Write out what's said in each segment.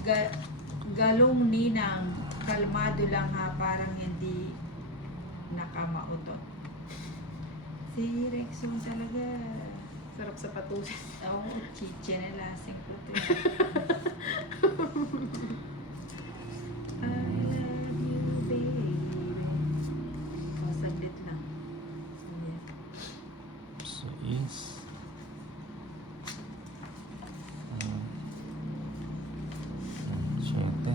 Ga galong ninang, kalmado lang ha, parang hindi nakamautot. Si Rexon talaga. Sarap sa patusin. Oo, chiche na lasing ko to. I love you, baby. Oh, saglit lang. Ayan. So is siyempre.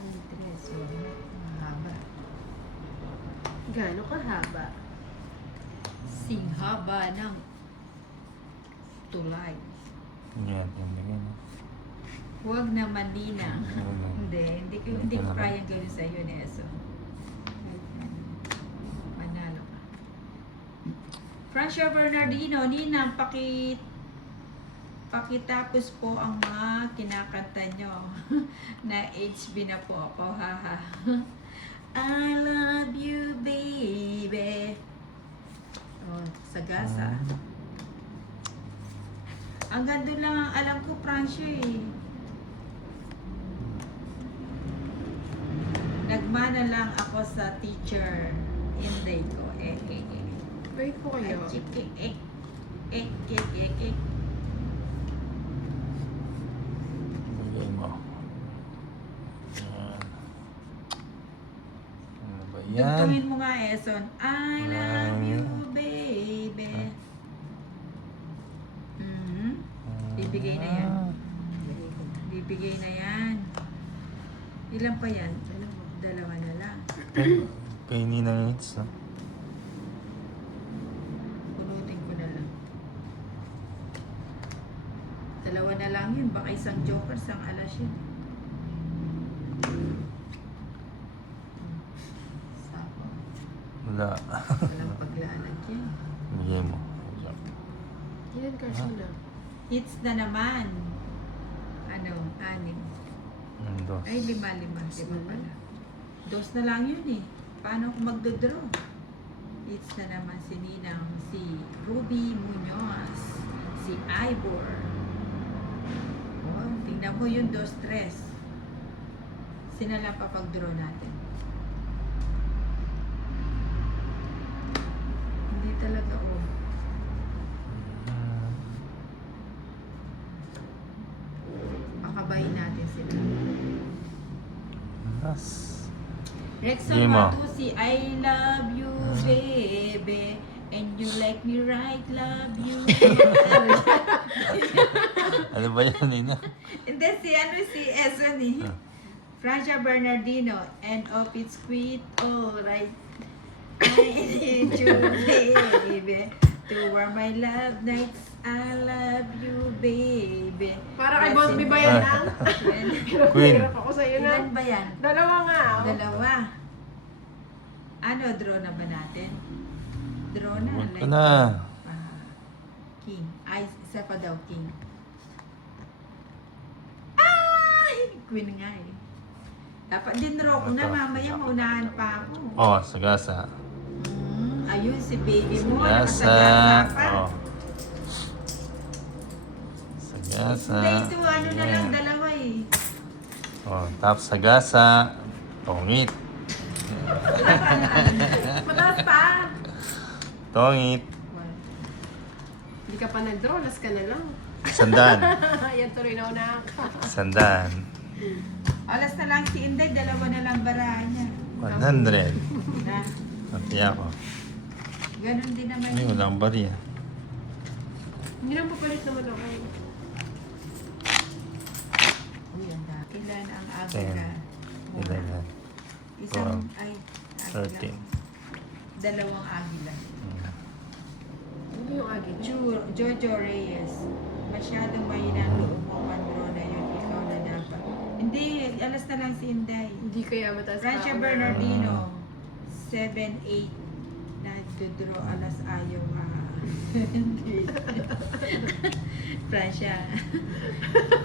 Ay, tres. Mahaba. Gaano kahaba? Singhaba ng tulay. Yan, yung bigyan. Huwag naman ninang. Wala. Hindi ko kayang gawin sa iyo, Neso. Panalo ka. Francia Bernardino, ninang, pakitapos po ang mga kinakanta nyo. Na HB na po ako, haha. I love you, baby. Oh, sagasa. Hanggang doon lang ang alam ko, Francia eh. Nagmana lang ako sa teacher. Hindi ko. Wait po kayo. Bigay mo. Yan. Ano ba yan? Dugtungin mo nga, Eson. I love you, baby. Bibigay na yan. Bibigay na yan. Ilan pa yan? Dalawa na lang. Kay Nina Hits, no? Punutin ko na lang. Dalawa na lang yun. Baka isang joker, isang alas yun. Sako. Wala. Walang paglalagyan. Bigay mo. Ilan kasi na? Hits na naman. Ano? 6. Ang dos. Ay, 5. 5 pala. 2 na lang yun eh. Paano kung magdodraw? Hits na naman si Ninang, si Ruby Munoz, si Ivor. Oh, tingnan mo yung 2-3. Sino lang papag-draw natin? Hindi talaga oh. Pakabayin natin sila. Yes. Rexon Game mo. Matusi, I love you, baby. And you like me right, love you. Ano ba yan, Nina? Hindi, si Eson eh. Francia Bernardino, and of it's sweet, alright. I need you, baby. To warm my love nights, I love you, baby. Para kay Boss B ba yan lang? Queen. Hirap ako sa'yo na. Ilan ba yan? Dalawa nga. oh. Dalawa. Ano, draw na ba natin? Draw na. Huwag ka na. King. Ay, isa pa daw, king. Ay! Queen nga eh. Dapat din draw ko na, mamaya maunahan pa ako. Oh, sagasa. Ayun, si baby mo, Sagasa. nakasagasa pa. Oh. Sagasa. Hindi, ito, ano na lang, Yan. dalawa eh. Oh, tapos sagasa. Tongit. Mataas pa. Tongit. Hindi ka pa nag-draw, last ka na lang. Sandaan. Yan tuloy na una ka. Sandaan. Alas na lang si Inday, dalawa na lang barahan niya. 100. Na, Pati ako. ganun din naman. Ay, wala akong bariya. Hindi lang papalit naman ako. Ilan ang Ten. agila? 11. Isang, ay, agila. 13. Dalawang agila. Ano yung agit? Jojo Reyes. Masyadong mahina ang loob mo, Mandro na yun. Ikaw na dapat. Hindi, alas na lang si Inday. Hindi kaya mataas Francia ako. Bernardino. 7-8. Nagdodraw alas ayaw Hindi. Francia.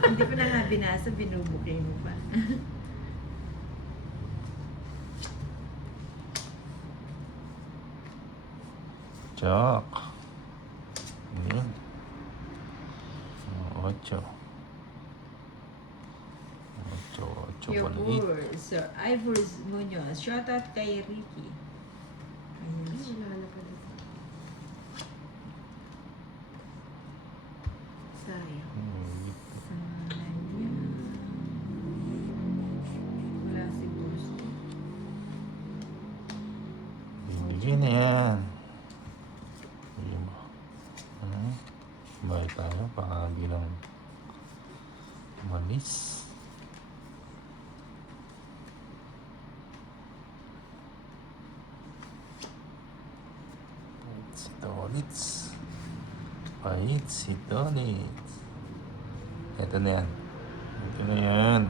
Hindi ko na nga binasa, binubukay mo pa. Chok. Ayan. 8. 8 maliit. Yopur, Sir Ivor Munoz. Shoutout kay Ricky. Ayan Ay, siya. wala na pala. Sayang. Sayang. Wala si Busto. Bibigyan na yan. Bigyan mo. Bahay tayo. Baka bilang malis. Si Tonits. Pahit si Tonits. Ito na yan. Ito na yan.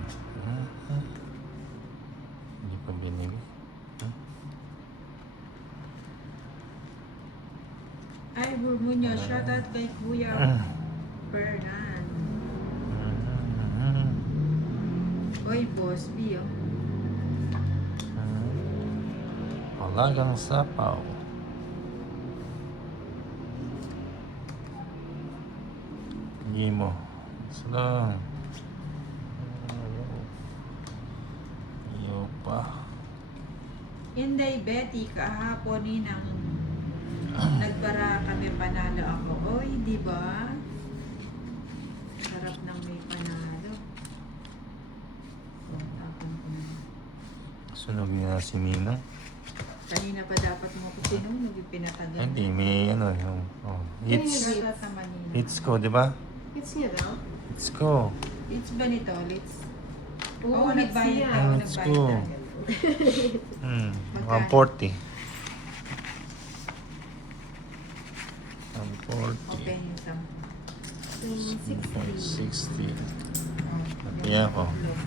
Hindi pa binigay. Ivor Munoz. Shoutout kay Kuya Fernan. Oy, Boss B, oh. Palagang sapaw. Hindi mo. Isa lang. Ayaw pa. Inday Betty, kahapon nang nagbara kami, panalo ako. Oy, di ba? Sarap nang may panalo. Oh, tapon ko na. Sunog niya si Ninang. Kanina pa dapat mo ko sinunog, yung pinatagal. Hindi, may ano yung hits. Shoutout naman nila. Hits ko, di ba? Hits niya daw? Hits ko. It's ba nito? Let's... Oo, hits nagbayad niya. tayo, Let's nagbayad go. tayo. Magkano? 140. 140. Open yung 10. 60. 60. Oh, Kaya ako. yung